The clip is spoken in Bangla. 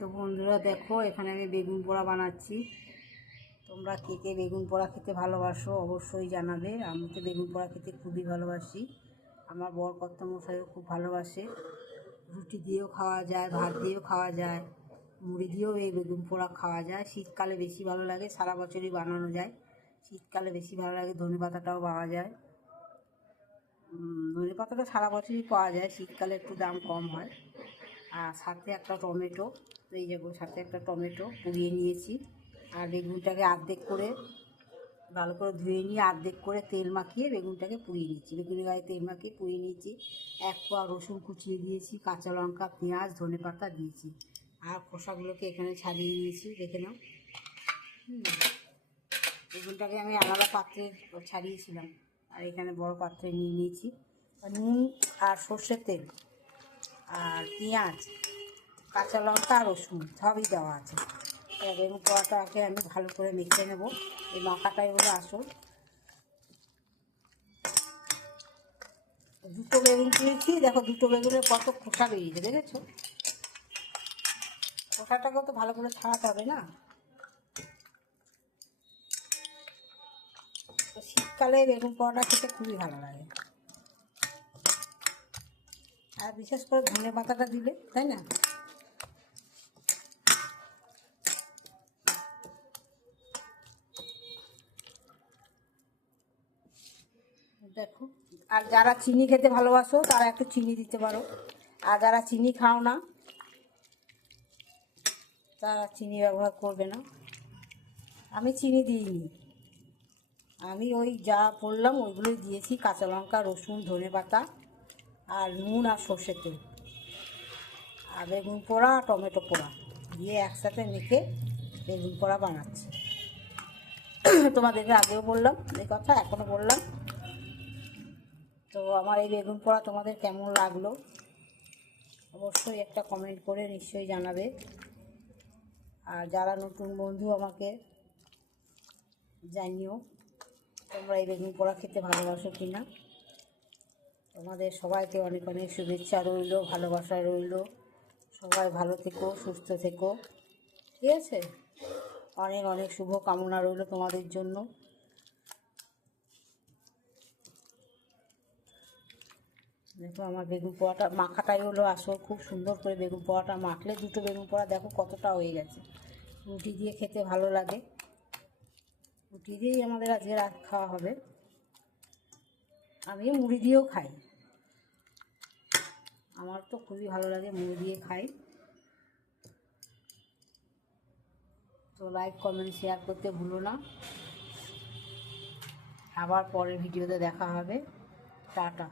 তো বন্ধুরা দেখো, এখানে আমি বেগুন পোড়া বানাচ্ছি। তোমরা কে কে বেগুন পোড়া খেতে ভালোবাসো অবশ্যই জানাবে। আমি তো বেগুন পোড়া খেতে খুবই ভালোবাসি, আমার বর কর্তামশাইও খুব ভালোবাসে। রুটি দিয়েও খাওয়া যায়, ভাত দিয়েও খাওয়া যায়, মুড়ি দিয়েও এই বেগুন পোড়া খাওয়া যায়। শীতকালে বেশি ভালো লাগে, সারা বছরই বানানো যায়, শীতকালে বেশি ভালো লাগে। ধনেপাতাটাও পাওয়া যায়, ধনেপাতাটা সারা বছরই পাওয়া যায়, শীতকালে একটু দাম কম হয়। আর সাথে একটা টমেটো, এই যে সাথে একটা টমেটো পুড়িয়ে নিয়েছি। আর বেগুনটাকে অর্ধেক করে ভালো করে ধুয়ে নিয়ে অর্ধেক করে তেল মাখিয়ে বেগুনটাকে পুড়িয়ে নিচ্ছি, বেগুনের গায়ে তেল মাখিয়ে পুড়িয়ে নিয়েছি। এক কোয়া রসুন কুচিয়ে দিয়েছি, কাঁচা লঙ্কা, পেঁয়াজ, ধনেপাতা দিয়েছি। আর খোসাগুলোকে এখানে ছাড়িয়ে নিয়েছি, দেখে নাও। বেগুনটাকে আমি আলাদা পাত্রে ছাড়িয়েছিলাম, আর এখানে বড় পাত্রে নিয়ে নিয়েছি। নুন আর সর্ষের তেল আর পেঁয়াজ, কাঁচা লঙ্কা আর রসুন সবই দেওয়া আছে। বেগুন পোড়াটাকে আমি ভালো করে মেখে নেব, এই মাখাটাই হলো আসল। দুটো বেগুন তুলেছি, দেখো দুটো বেগুনের কত খোসা বেরিয়েছে, দেখেছো? খোসাটাকেও তো ভালো করে ছাড়াতে হবে না। তো শীতকালে বেগুন পোড়াটা খেতে খুবই ভালো লাগে, আর বিশেষ করে ধনে পাতাটা দিলে, তাই না? দেখো, আর যারা চিনি খেতে ভালোবাসো তারা একটু চিনি দিতে পারো, আর যারা চিনি খাও না তারা চিনি ব্যবহার করবে না। আমি চিনি দিইনি, আমি ওই যা বললাম ওইগুলোই দিয়েছি, কাঁচা লঙ্কা, রসুন, ধনেপাতা আর নুন আর সর্ষের তেল আর বেগুন পোড়া, টমেটো পোড়া দিয়ে একসাথে মেখে বেগুন পোড়া বানাচ্ছি। তোমাদেরকে আগেও বললাম এই কথা, এখনও বললাম। তো আমার এই বেগুন পোড়া তোমাদের কেমন লাগলো অবশ্যই একটা কমেন্ট করে নিশ্চয়ই জানাবে। আর যারা নতুন বন্ধু আমাকে জানিও তোমরা এই বেগুন পোড়া খেতে ভালোবাসো কি না। তোমাদের সবাইকে অনেক অনেক শুভেচ্ছা রইল, ভালোবাসা রইল। সবাই ভালো থেকো, সুস্থ থেকো, ঠিক আছে? অনেক অনেক শুভ কামনা রইল তোমাদের জন্য। দেখো আমার বেগুন পোড়াটা মাখাটাই হলো আসল, খুব সুন্দর করে বেগুন পোড়াটা মাখলে দুটো বেগুন পোড়া দেখো কতটা হয়ে গেছে। রুটি দিয়ে খেতে ভালো লাগে, রুটি দিয়েই আমাদের আজকে রাত খাওয়া হবে। আমি মুড়ি দিয়েও খাই, আমার তো খুবই ভালো লাগে, মুড়ি দিয়ে খাই। তো লাইক, কমেন্ট, শেয়ার করতে ভুলো না। আবার পরের ভিডিওতে দেখা হবে। টাটা।